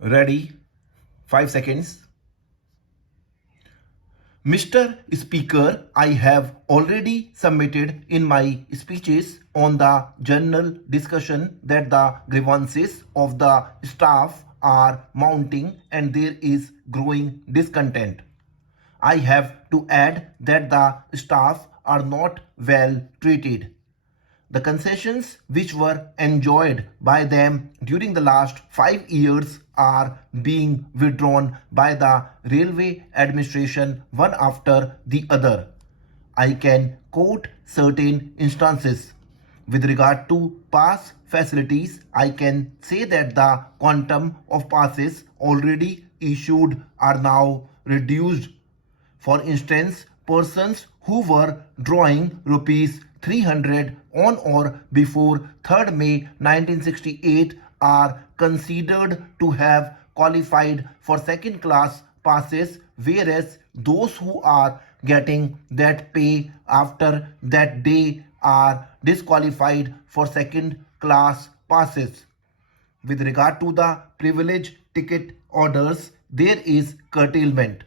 Ready? 5 seconds. Mr. Speaker, I have already submitted in my speeches on the general discussion that the grievances of the staff are mounting and there is growing discontent. I have to add that the staff are not well treated. The concessions which were enjoyed by them during the last 5 years are being withdrawn by the railway administration one after the other. I can quote certain instances. With regard to pass facilities, I can say that the quantum of passes already issued are now reduced. For instance, persons who were drawing rupees 300 on or before 3rd May 1968 are considered to have qualified for second class passes, whereas those who are getting that pay after that day are disqualified for second class passes. With regard to the privilege ticket orders, there is curtailment.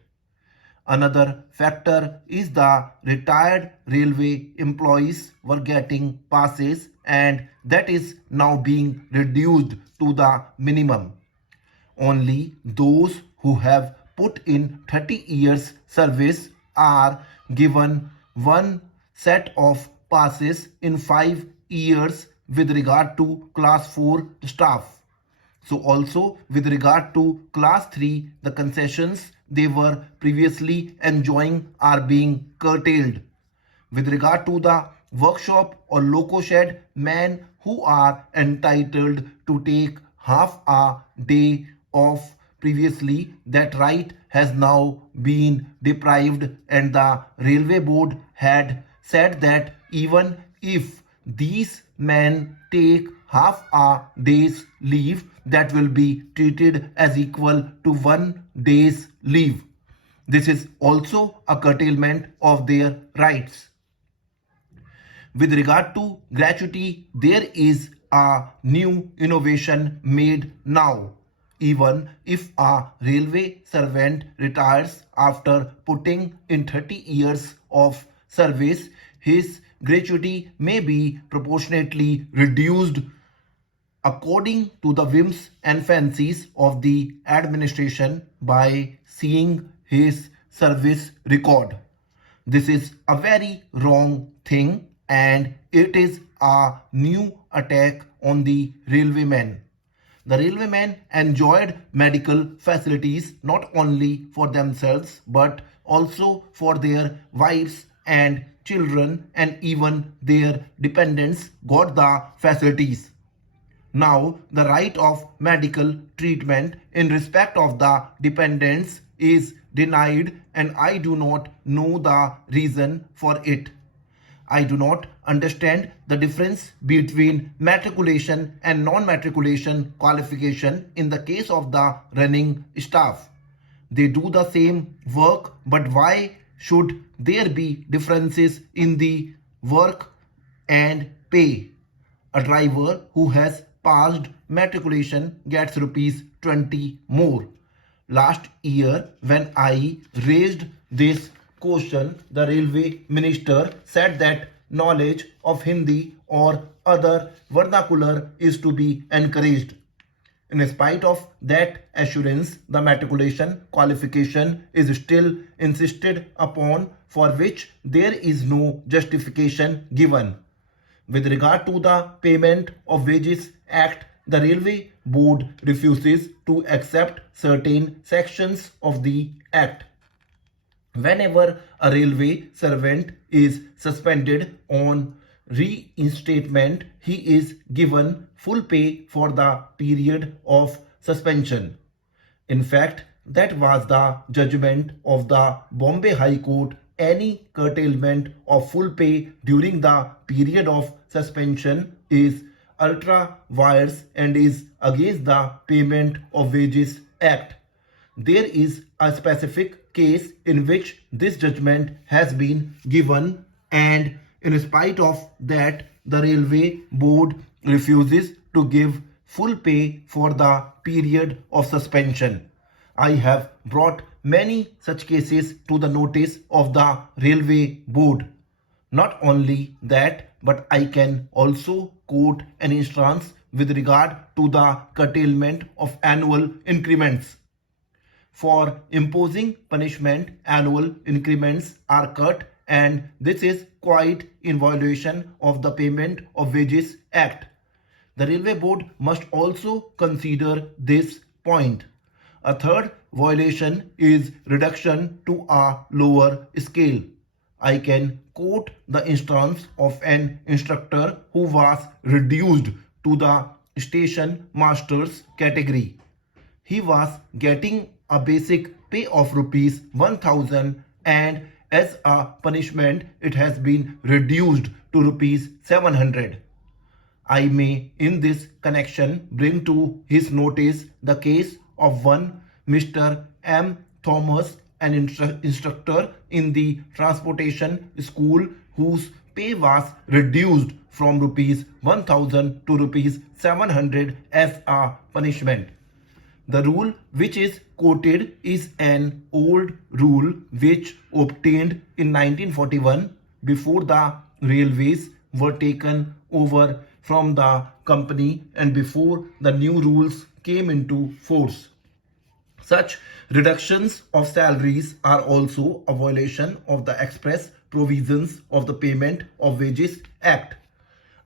Another factor is the retired railway employees were getting passes and that is now being reduced to the minimum. Only those who have put in 30 years service are given one set of passes in 5 years with regard to class 4 staff. So also with regard to class 3, the concessions they were previously enjoying are being curtailed. With regard to the workshop or loco shed men who are entitled to take half a day off previously, that right has now been deprived and the railway board had said that even if these men take half a day's leave, that will be treated as equal to 1 day's leave. This is also a curtailment of their rights. With regard to gratuity, there is a new innovation made now. Even if a railway servant retires after putting in 30 years of service, his gratuity may be proportionately reduced according to the whims and fancies of the administration by seeing his service record. This is a very wrong thing and it is a new attack on the railwaymen. The railwaymen enjoyed medical facilities not only for themselves but also for their wives and children, and even their dependents got the facilities. Now, the right of medical treatment in respect of the dependents is denied and I do not know the reason for it. I do not understand the difference between matriculation and non-matriculation qualification in the case of the running staff. They do the same work, but why should there be differences in the work and pay? A driver who has passed matriculation gets rupees 20 more. Last year, when I raised this question, the railway minister said that knowledge of Hindi or other vernacular is to be encouraged. In spite of that assurance, the matriculation qualification is still insisted upon, for which there is no justification given. With regard to the Payment of Wages Act, the Railway Board refuses to accept certain sections of the Act. Whenever a railway servant is suspended on reinstatement, he is given full pay for the period of suspension. In fact, that was the judgment of the Bombay High Court. Any curtailment of full pay during the period of suspension is ultra vires and is against the Payment of Wages Act. There is a specific case in which this judgment has been given, and in spite of that, the railway board refuses to give full pay for the period of suspension. I have brought many such cases to the notice of the Railway Board. Not only that, but I can also quote an instance with regard to the curtailment of annual increments. For imposing punishment, annual increments are cut, and this is quite in violation of the Payment of Wages Act. The Railway Board must also consider this point. A third violation is reduction to a lower scale. I can quote the instance of an instructor who was reduced to the station master's category. He was getting a basic pay of rupees 1000, and as a punishment it has been reduced to rupees 700. I may in this connection bring to his notice the case of one Mr. M. Thomas, an instructor in the transportation school whose pay was reduced from rupees 1000 to rupees 700 as a punishment. The rule which is quoted is an old rule which obtained in 1941 before the railways were taken over from the company and before the new rules came into force. Such reductions of salaries are also a violation of the express provisions of the Payment of Wages Act.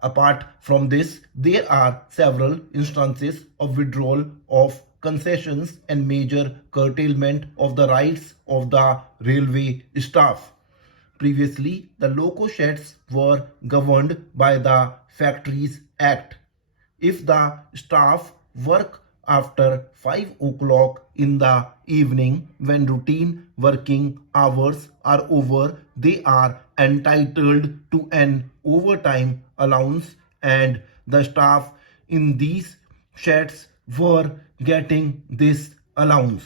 Apart from this, there are several instances of withdrawal of concessions and major curtailment of the rights of the railway staff. Previously, the loco sheds were governed by the Factories Act. If the staff work after 5 o'clock in the evening when routine working hours are over, they are entitled to an overtime allowance, and the staff in these sheds were getting this allowance.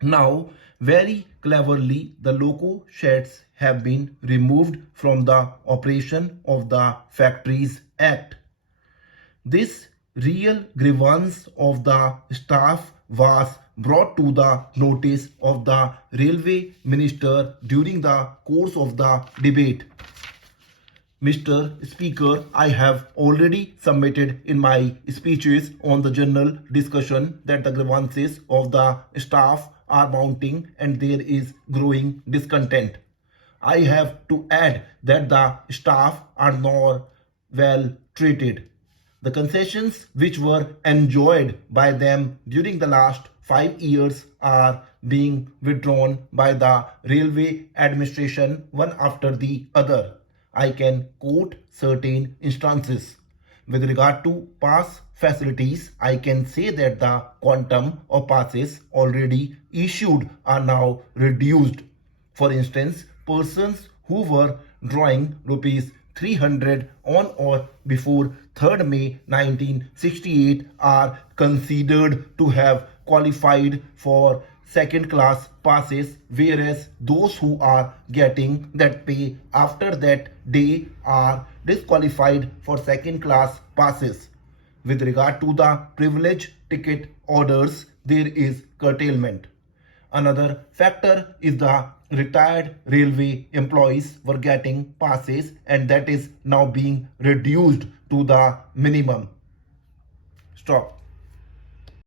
Now, very cleverly, the loco sheds have been removed from the operation of the Factories Act. This real grievance of the staff was brought to the notice of the railway minister during the course of the debate. Mr. Speaker, I have already submitted in my speeches on the general discussion that the grievances of the staff are mounting and there is growing discontent. I have to add that the staff are not well treated. The concessions which were enjoyed by them during the last 5 years are being withdrawn by the railway administration one after the other. I can quote certain instances. With regard to pass facilities, I can say that the quantum of passes already issued are now reduced. For instance, persons who were drawing rupees 300 on or before 3rd May 1968 are considered to have qualified for second class passes, whereas those who are getting that pay after that day are disqualified for second class passes. With regard to the privilege ticket orders, there is curtailment. Another factor is the retired railway employees were getting passes, and that is now being reduced to the minimum. Stop.